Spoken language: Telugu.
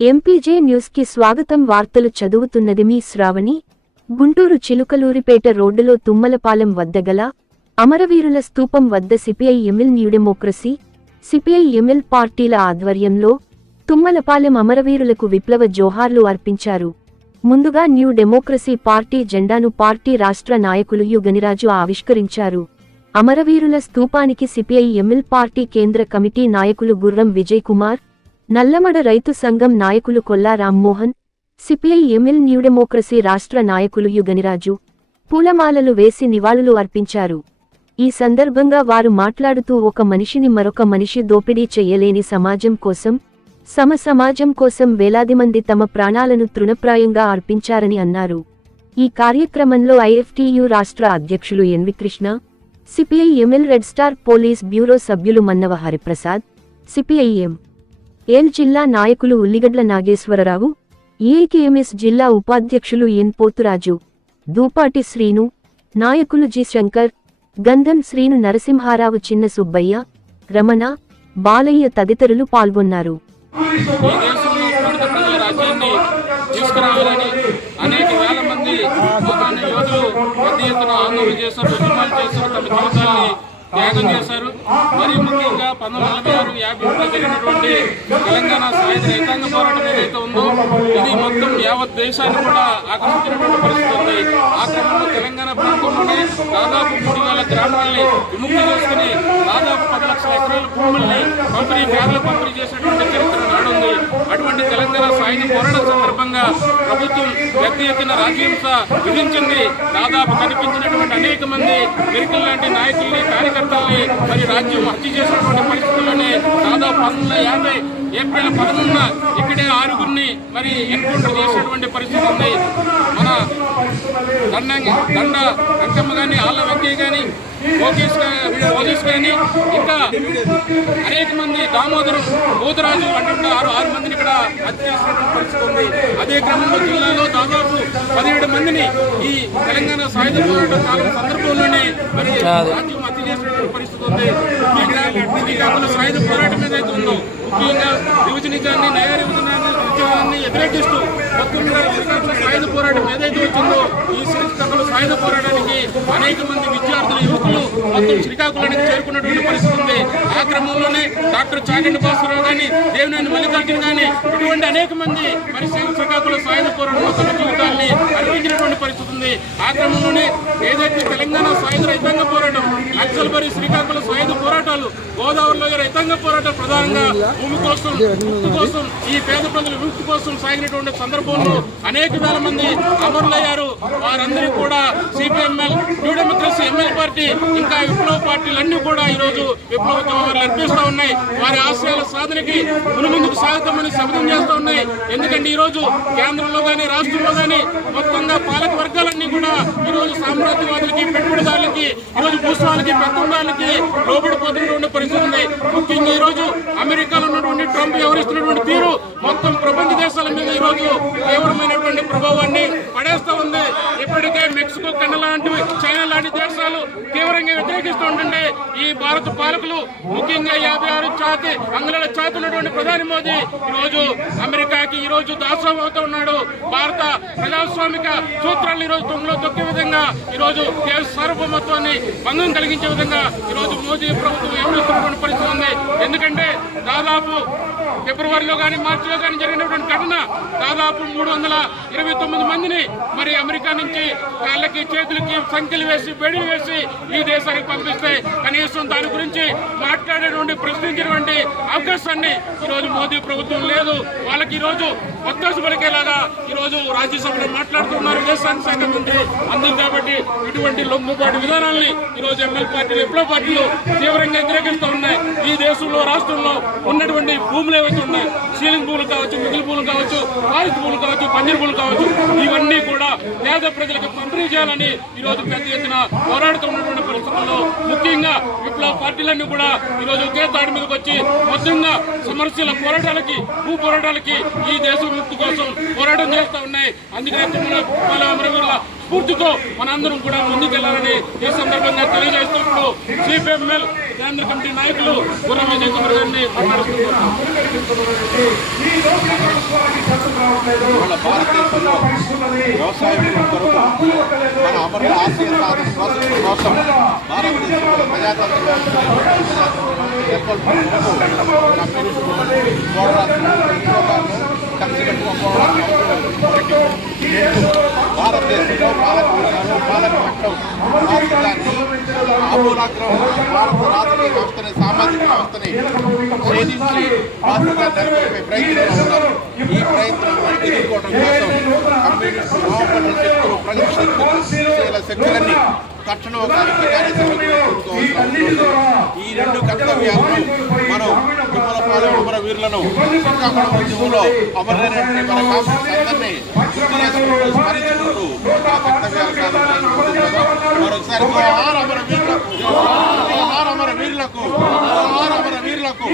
ఎంపీజే న్యూస్ కి స్వాగతం. వార్తలు చదువుతున్నది మీ శ్రావణి. గుంటూరు చిలుకలూరిపేట రోడ్డులో తుమ్మలపాలెం వద్ద గల అమరవీరుల స్తూపం వద్ద CPI ML new democracy, CPI ML పార్టీల ఆధ్వర్యంలో తుమ్మలపాలెం అమరవీరులకు విప్లవ జోహార్లు అర్పించారు. ముందుగా న్యూ డెమోక్రసీ పార్టీ జెండాను పార్టీ రాష్ట్ర నాయకులు యు గనిరాజు ఆవిష్కరించారు. అమరవీరుల స్తూపానికి సిపిఐ ఎంఎల్ పార్టీ కేంద్ర కమిటీ నాయకులు గుర్రం విజయ్ కుమార్, నల్లమడ రైతు సంఘం నాయకులు Kolla Rammohan, CPI ML new democracy రాష్ట్ర నాయకులు యు గనిరాజు పూలమాలలు వేసి నివాళులు అర్పించారు. ఈ సందర్భంగా వారు మాట్లాడుతూ ఒక మనిషిని మరొక మనిషి దోపిడీ చెయ్యలేని సమాజం కోసం, సమాజం కోసం వేలాది మంది తమ ప్రాణాలను తృణప్రాయంగా అర్పించారని అన్నారు. ఈ కార్యక్రమంలో ఐఎఫ్టియు రాష్ట్ర అధ్యక్షులు N V Krishna, CPI ML red star politburo సభ్యులు మన్నవ హరిప్రసాద్, సిపిఐ ఎల్ జిల్లా నాయకులు ఉల్లిగడ్ల నాగేశ్వరరావు, ఏఐకేఎంఎస్ జిల్లా ఉపాధ్యక్షులు ఎన్ పోతురాజు, దూపాటి శ్రీను, నాయకులు జి శంకర్, గంధం శ్రీను నరసింహారావు, చిన్న సుబ్బయ్య, రమణ, బాలయ్య తదితరులు పాల్గొన్నారు. అనేక వేల మంది యోధులు పెద్ద ఎత్తున ఆందోళన చేశారు, ఉద్యమాలు చేశారు, తమ జీవితాన్ని త్యాగం చేశారు. మరీ ముఖ్యంగా 1946-50 జరిగినటువంటి తెలంగాణ సాయుధ రైతాంగ పోరాటం ఏదైతే ఉందో ఇది మొత్తం యావత్ దేశాన్ని కూడా ఆకర్షించినటువంటి పరిస్థితి ఉంది. ఆ క్రమంలో తెలంగాణ ప్రాంతంలోనే దాదాపు 3,000 గ్రామాలని విముక్తి చేసుకుని దాదాపు 10 లక్షల ఎకరాల భూముల్ని పేదలు పంపిణీ చేసినటువంటి చరిత్ర నాడుంది. అటువంటి తెలంగాణ సాయుధ పోరాటం సందర్భంగా ప్రభుత్వం పెద్ద ఎత్తున రాజ్యహింస విధించింది. దాదాపు కనిపించినటువంటి అనేక మంది మెరికల్ లాంటి నాయకుల్ని, కార్యకర్తల్ని మరి రాజ్యం హత్య చేసినటువంటి పరిస్థితుల్లోనే దాదాపు 1950 ఏప్రిల్ 11న ఇక్కడే 6గురిని మరి ఎన్కౌంటర్ చేసినటువంటి పరిస్థితి ఉంది. మన దండ అంకమ్మ కానీ, ఆళ్ళ వెంకయ్య కానీ, పోలీస్ కానీ, ఇంకా అనేక మంది, దామోదరం, పోతురాజు అంటే 6 మందిని ఇక్కడ హత్య చేసినటువంటి పరిస్థితి ఉంది. అదే క్రమంలో జిల్లాలో దాదాపు 17 మందిని ఈ తెలంగాణ సాయుధ పోరాట కాలం సందర్భంలోనే మరి రాజ్యం హత్య చేసినటువంటి పరిస్థితి ఉంది. శ్రీకాకుళం సాయుధ పోరాటం ఏదైతే ఉందో ముఖ్యంగా విభజనిజాన్ని, న్యాయ విభజనాన్ని వ్యతిరేకిస్తూ మొత్తం శ్రీకాకుళం సాయుధ పోరాటం ఏదైతే వచ్చిందో ఈ శ్రీకాకుళం సాయుధ పోరాటానికి అనేక మంది విద్యార్థులు, యువకులు మొత్తం శ్రీకాకుళానికి చేరుకున్నటువంటి పరిస్థితి ఉంది. ఆ క్రమంలోనే డాక్టర్ చాగంటి భాస్కరరావు కానీ, దేవినేని మల్లికార్జున కానీ ఇటువంటి అనేక మంది మరి శ్రీకాకుళం సాయుధ పోరాటంలో తమ జీవితాన్ని అర్పించినటువంటి పరిస్థితి ఉంది. ఆ క్రమంలోనే ఏదైతే తెలంగాణ సాయుధ రైతాంగ పోరాటం, నక్సల్బరి, శ్రీకాకుళం సాయుధ పోరాటాలు, గోదావరిలో రైతాంగ పోరాటాలు ప్రధానంగా భూమి కోసం, ముక్తి కోసం, ఈ పేద ప్రజల విముక్తి కోసం సాగినటువంటి సందర్భంలో అనేక వేల మంది అమరులయ్యారు. వారందరూ కూడా CPML, new democracy ML party, ఇంకా విప్లవ పార్టీలన్నీ కూడా ఈరోజు విప్లవ జోహార్లు అర్పిస్తూ ఉన్నాయి. వారి ఆశయాల సాధనకి ముందుకు సాగుతామని శపథం చేస్తూ ఉన్నాయి. ఎందుకంటే ఈరోజు కేంద్రంలో కానీ, రాష్ట్రంలో కానీ మొత్తంగా పాలక వర్గాలన్నీ కూడా ఈరోజు సామ్రాజ్యవాదులకి, పెట్టుబడిదారులకి, ఈరోజు భూస్వాలకి, పెత్తందారులకి లోబడిపోతున్నటువంటి పరిస్థితి ఉంది. ముఖ్యంగా ఈరోజు అమెరికాలో ఉన్నటువంటి ట్రంప్ వ్యవహరిస్తున్నటువంటి తీరు మొత్తం ప్రపంచ దేశాల మీద ఈరోజు తీవ్రమైనటువంటి ప్రభావాన్ని పడేస్తూ ఉంది. ఇప్పటికే మెక్సికో, కెనడా లాంటివి, చైనా లాంటి దేశాలు తీవ్రంగా వ్యతిరేకిస్తూ ఉంటుంటే ఈ భారత పాలకులు ముఖ్యంగా 56 అంగుళాల ఛాతి ఉన్నటువంటి ప్రధాని మోదీ ఈరోజు అమెరికాకి ఈరోజు దాసోహం అవుతూ ఉన్నాడు. భారత ప్రజాస్వామిక సూత్రాలను ఈరోజు తొమ్మిదిలో తొక్కే విధంగా ఈరోజు దేశ సార్వభౌమత్వాన్ని భంగం కలిగించే విధంగా ఈరోజు మోదీ ప్రభుత్వం వ్యవహరిస్తున్నటువంటి పరిస్థితి ఉంది. ఎందుకంటే దాదాపు ఫిబ్రవరిలో కానీ, మార్చిలో కానీ జరిగినటువంటి ఘటన దాదాపు 329 మందిని మరి అమెరికా నుంచి కాళ్ళకి, చేతులకి సంఖ్యలు వేసి, బెడీలు వేసి ఈ దేశానికి పంపిస్తే కనీసం దాని గురించి మాట్లాడేటువంటి, ప్రశ్నించేటువంటి అవకాశాన్ని ఈరోజు మోదీ ప్రభుత్వం లేదు. వాళ్ళకి ఈరోజు ఒత్తాసు పలికేలాగా ఈరోజు రాజ్యసభలో మాట్లాడుతున్నారు విదేశాంగ శాఖ మంత్రి. అందుకు కాబట్టి ఇటువంటి లొంగుబాటు విధానాల్ని ఈరోజు ఎంఎల్ పార్టీలు, విప్లవ పార్టీలు తీవ్రంగా వ్యతిరేకిస్తూ ఉన్నాయి. ఈ దేశంలో, రాష్ట్రంలో ఉన్నటువంటి భూములు ఏవైతే ఉన్నాయి, సీలింగ్ భూములు కావచ్చు, మిగిలి భూములు కావచ్చు, ఫారెస్ట్ భూములు కావచ్చు, పంజరు భూములు కావచ్చు, ఇవన్నీ కూడా పేద ప్రజలకు పంపిణీ చేయాలని ఈరోజు పెద్ద ఎత్తున పోరాడుతున్నటువంటి పరిస్థితుల్లో ముఖ్యంగా విప్లవ పార్టీలన్నీ కూడా ఈరోజు ఒకే తాడి మీదకి వచ్చి మొత్తంగా సమస్యల పోరాటాలకి, భూ పోరాటాలకి, ఈ దేశ విముక్తి కోసం పోరాటం చేస్తూ ఉన్నాయి. అందుకనే అమరవీరుల స్ఫూర్తితో మనందరం కూడా ముందుకెళ్లాలని ఈ సందర్భంగా తెలియజేస్తున్నప్పుడు సిపిఎంఎల్ కేంద్ర కమిటీ నాయకులు గుర్రం విజయ్ కుమార్ గారిని మాట్లాడుతున్నారు. వాళ్ళ భారతదేశంలో వ్యవసాయం కొరకు మన అమరుల ఆశయ సాధన కోసం భారతదేశంలో ప్రజాతంత్ర కలిసికట్టుగా భారతదేశంలో పాలకపక్షం ఆమూలాగ్రం భారత రాజకీయ వ్యవస్థని సామాజిక వ్యవస్థని ఛేదించి రాష్ట్రంగా నెలకొల్పే ప్రయత్నంలో ఉన్నారు. ఈ ప్రయత్నాన్ని ఎదుర్కోవడం కోసం కమ్యూనిస్టు వామపక్ష శక్తులు ప్రగతిశీల శక్తులన్నీ తక్షణ ఒక ఈ రెండు కర్తవ్యాలను మనం తుమ్మలపాలెం అమరవీరులను శ్రీకాకుళం ఉద్యమంలో అమరులైనటువంటి మన అందరినీ గుర్తు చేసుకుంటూ స్మరించుకుంటూ ఆ కర్తవ్యాల సాధన మరొకసారి జోహార్ అమరవీరులకు, జోహార్ అమరవీరులకు, జోహార్ అమరవీరులకు.